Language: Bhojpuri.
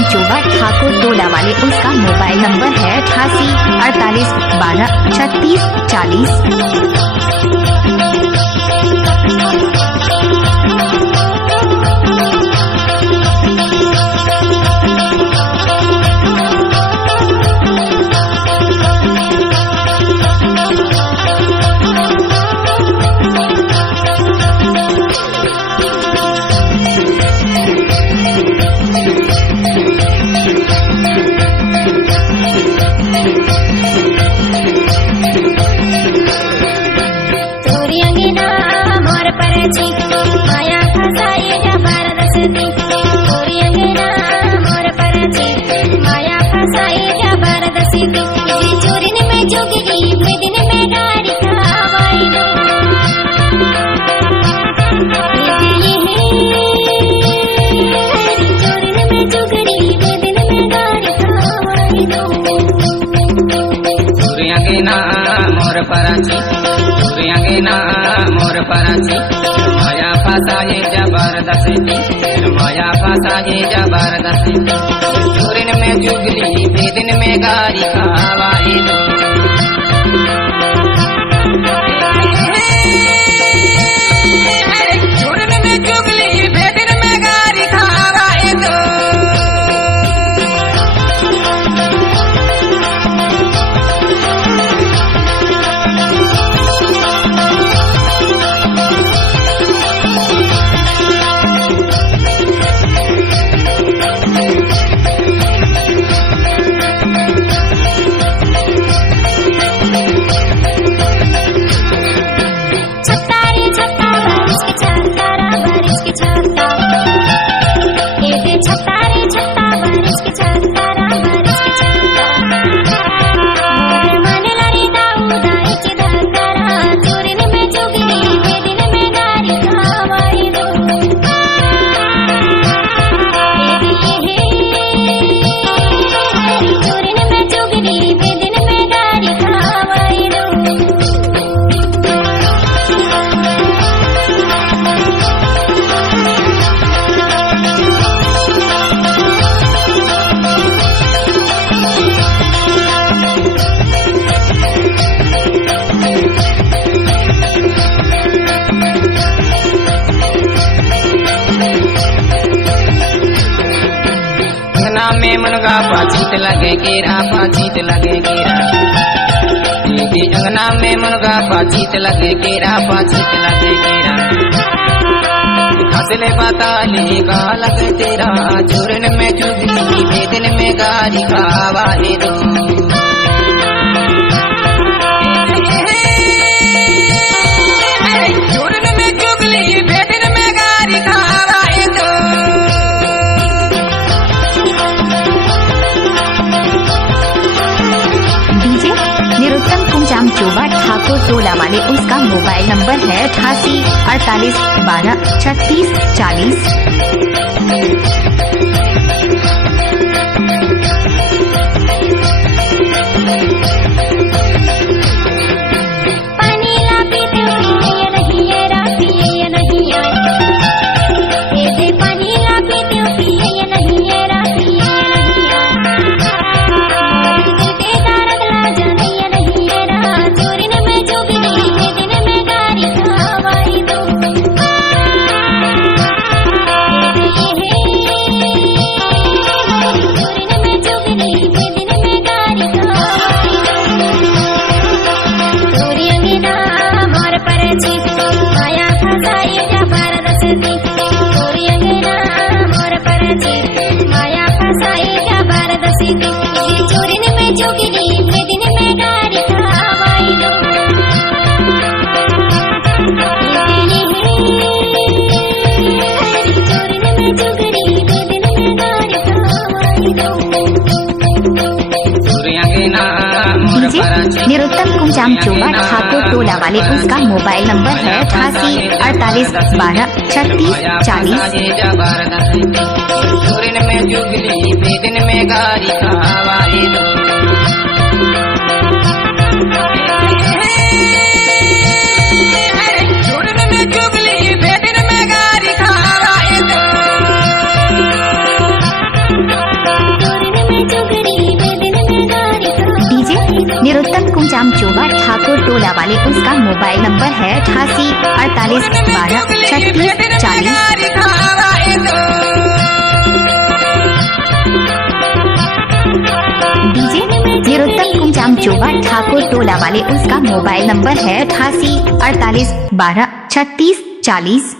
चमचोबा ठाकुर टोला वाले, उसका मोबाइल नंबर है 88 48 12 36 40। मोर पराची माया फसाए जबरदस्ती, माया फसाए जबरदस्ती। चोरन में चुगली बेदिन में गारी खावाए दो। चोरन में चुगली बेदिन में गारी खावाए दो। में मुनगा पाचित लगे केरा, पाचित लगे केरा। दीदी अंगना में मुनगा पाचित लगे केरा, पाचित लगे केरा। हंसले बताले गा लगे तेरा, चूरन में चुगली बेदिन में गारी खावाए दो। चूरन में चुगली बेदिन में गारी खावाए दो। चमचोबा ठाकुर टोला वाले, उसका मोबाइल नंबर है 88 48 12 36 40। निरुत्तम चमचोबा ठाकुर टोला वाले, उसका मोबाइल नंबर है 88 48 12 36 40। चूरन में चुगली बेदिन में गारी खावाए दो। चूरन में चुगली बेदिन में गारी खावाए दो। डीजे निरुत्तम कुंजाम चोबा ठाकुर टोला वाले, उसका मोबाइल नंबर है 88 48 12 36 40। डीजे निरुत्तम कुंजाम चोबा ठाकुर टोला वाले, उसका मोबाइल नंबर है 88 48 12 36 40।